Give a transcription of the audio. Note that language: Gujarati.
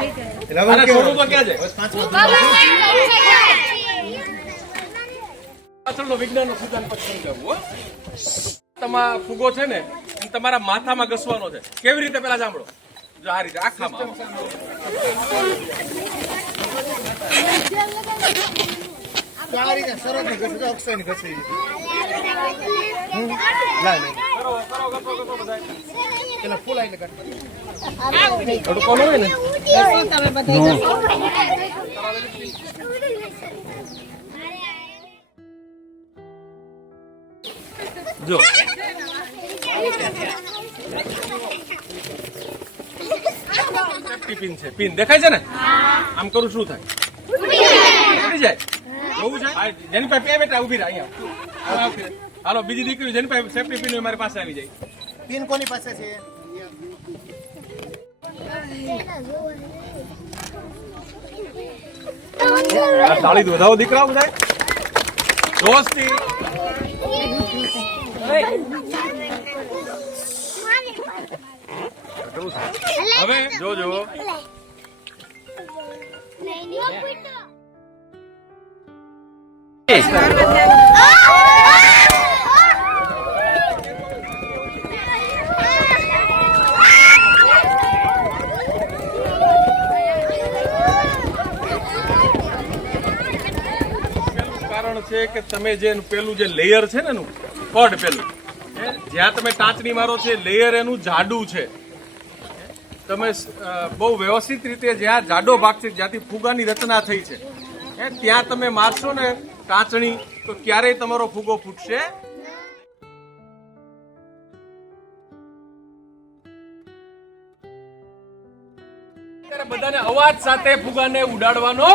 અને છોડું તો ક્યાં જાય? પાછળનો વિજ્ઞાનનો સિદ્ધાંત પછી સમજાવું હો. તમારો ફુગો છે ને એ તમારા માથામાં ઘસવાનો છે. કેવી રીતે પેલા સાંભળો. જો આ રીતે આખામાં જો પિન છે. પિન દેખાય છે ને? આમ કરું શું થાય? ઉડી જાય. જોવું છે? જેની પાસે બે બેટા ઉભી રહે અહીંયા. હાલો બીજી દીકરી જેની પાસે સેફ્ટી પિન હોય મારી પાસે આવી જાય. પિન કોની પાસે છે? તાળી વધાવો દીકરાઓ બધા દોસ્તી. હવે જોજો કારણ છે કે તમે જે પેલું જે લેયર છે ને એનું પડ પેલું જ્યાં તમે ટાંચણી મારો છે લેયર એનું જાડું છે. તમે બહુ વ્યવસ્થિત રીતે જ્યાં જાડો ભાગ છે જ્યાંથી ફુગાની રચના થઈ છે ત્યાં તમે મારશો ને ટાંચણી તો ક્યારેય તમારો ફુગો ફૂટશે. બધાને અવાજ સાથે ફુગાને ઉડાડવાનો